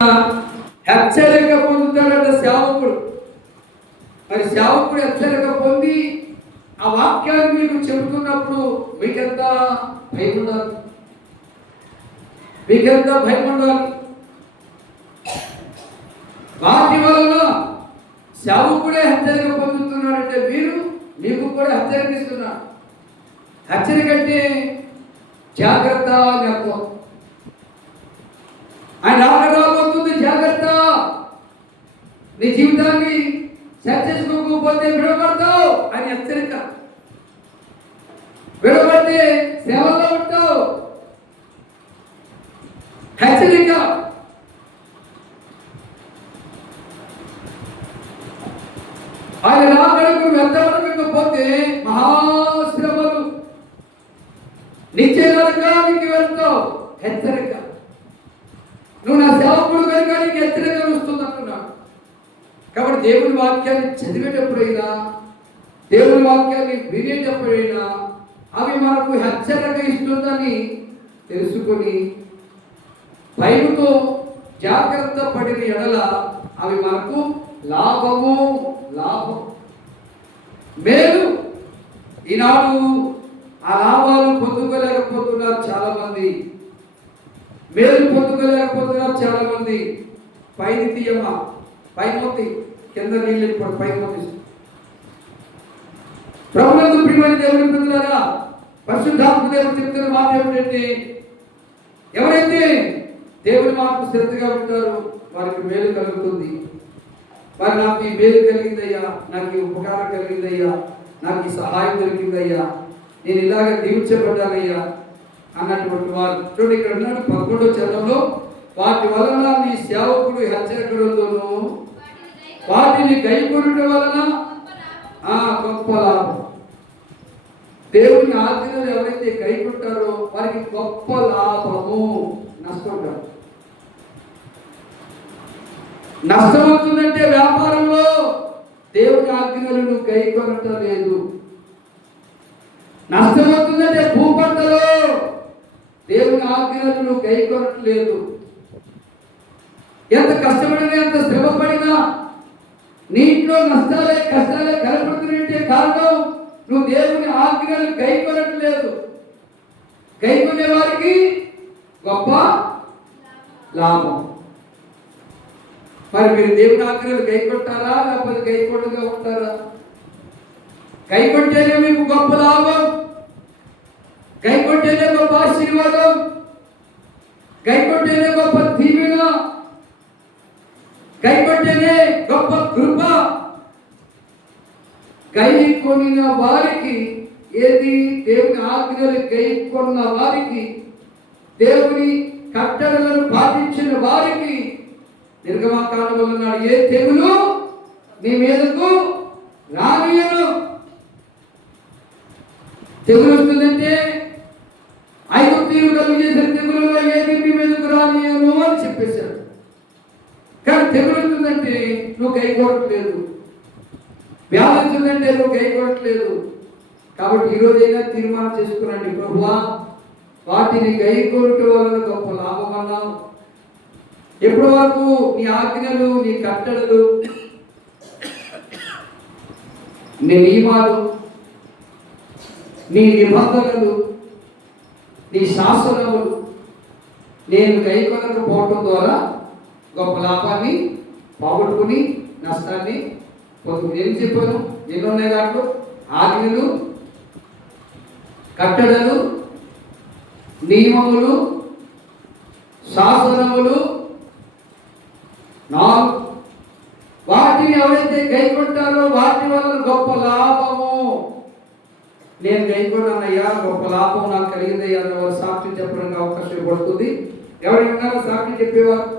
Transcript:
హెచ్చరిక పొందుతాడంట సేవకుడు. మరి సేవకుడు హెచ్చరిక పొంది ఆ వాక్యాన్ని మీకు చెబుతున్నప్పుడు మీకెంత భయం ఉండాలి మీకెంత భయం ఉండాలి వాటి వలన సేవకుడే హెచ్చరిక పొందుతున్నాడంటే మీరు మీకు కూడా హెచ్చరికిస్తున్నారు హెచ్చరిక అంటే జాగ్రత్త అని అర్థం ఆయన రాక జాగ్రత్త నీ జీవితాన్ని సెట్ చేసుకోకపోతే విడవబడతావు అని హెచ్చరిక. విడవబడితే సేవలో ఉంటావు. హెచ్చరిక. ఆయన రాకడకు వ్యర్థపడకపోతే మహాశ్రమలు. నిత్య నరకానికి వెళ్తావు. హెచ్చరిక నువ్వు నా సేవకుడు కనుక నీకు హెచ్చరిక వస్తుంది అంటున్నాడు కాబట్టి దేవుని వాక్యాన్ని చదివేటప్పుడైనా దేవుని వాక్యాన్ని వినేటప్పుడైనా అవి మనకు హెచ్చరిక ఇస్తుందని తెలుసుకొని భయముతో జాగ్రత్త పడిన ఎడల అవి మనకు లాభము లాభం. మేలు. ఈనాడు ఆ లాభాలు పొందుకోలేకపోతున్నారు చాలా మంది మేలు పొందుకోలేకపోతున్నారు చాలా మంది పైన తీయమ్మ పైమోతి కింద నీళ్ళు ఇప్పుడు పైమోతి ప్రభులకు ప్రియమైన దేవుని ప్రజలారా పరిశుద్ధాత్మ దేవుడు చెప్తున్న మాట ఏమిటంటే ఎవరైతే దేవుని మాటకు శ్రద్ధగా ఉంటారో వారికి మేలు కలుగుతుంది. మరి నాకు ఈ మేలు కలిగిందయ్యా నాకు ఈ ఉపకారం కలిగిందయ్యా నాకు ఈ సహాయం దొరికిందయ్యా నేను ఇలాగ దీవించబడ్డానయ్యా అన్నటువంటి వారు. చూడండి ఇక్కడ ఉన్నాడు పదకొండో చరణంలో వాటి వలన నీ సేవకుడు హెచ్చరికలతోనూ వాటిని గైకొనుట వలన ఆ గొప్ప లాభం. దేవుని ఆజ్ఞలు ఎవరైతే గైకుంటారో వారికి గొప్ప లాభము నష్టం కాదు నష్టం అవుతుందంటే వ్యాపారంలో దేవుని ఆజ్ఞలను నువ్వు గైకొనటం లేదు. నష్టం అవుతుందంటే భూపంటలో దేవుని ఆజ్ఞలను నువ్వు గైకొనట్లేదు. ఎంత కష్టపడినా ఎంత శ్రమపడినా నీటిలో నష్టాలే కష్టాలే కనపడుతున్నట్టే కారణం నువ్వు దేవుని ఆజ్ఞలు గైకొనట్లేదు గైకొనే వారికి గొప్ప లాభం. మరి మీరు దేవుని ఆజ్ఞలు గైకొట్టారా లేకపోతే గైకొండగా ఉంటారా? గైకొంటేనే మీకు గొప్ప లాభం. గైకొంటేనే గొప్ప ఆశీర్వాదం గైకొంటేనే గొప్ప దీవెన గైకొంటేనే గొప్ప కృప గై కొనిన వారికి ఏది దేవుని ఆజ్ఞలు కై కొన్న వారికి దేవుని కట్టడలను పాటించిన వారికి నిర్గమాకాండం ఉన్నాడు. ఏ తెగులు నీ మీదకు రానియను. తెగులు వస్తుందంటే ఐదు కలుగు చేసిన తెగులలో ఏది మీ మీదకు రానియను అని చెప్పేశాడు. కానీ తెగులు వస్తుందంటే నువ్వు గైకోవట్లేదు వ్యాధి వచ్చిందంటే నువ్వు గైకోవట్లేదు కాబట్టి ఈరోజైనా తీర్మానం చేసుకున్నాండి ప్రభువా వాటిని గైకోవటం వలన గొప్ప లాభం అన్నావు. ఎప్పటి వరకు నీ ఆజ్ఞలు నీ కట్టడలు నీ నియమాలు నీ నిబంధనలు నీ శాసనములు నేను కైకొనకపోవటం ద్వారా గొప్ప లాభాన్ని పోగొట్టుకుని నష్టాన్ని ఏం చెప్పాను ఎన్ని ఉన్నాయి దాంట్లో? ఆజ్ఞలు కట్టడలు నియమములు శాసనములు నాలుగు. వాటిని ఎవరైతే గైకొంటారో వాటి వల్ల గొప్ప లాభము. నేను గైకొన్నానయ్యా గొప్ప లాభం నాకు కలిగిందయ్యా అన్న సాక్షి చెప్పడానికి అవకాశం పడుతుంది ఎవరైనా సాక్షి చెప్పేవారు?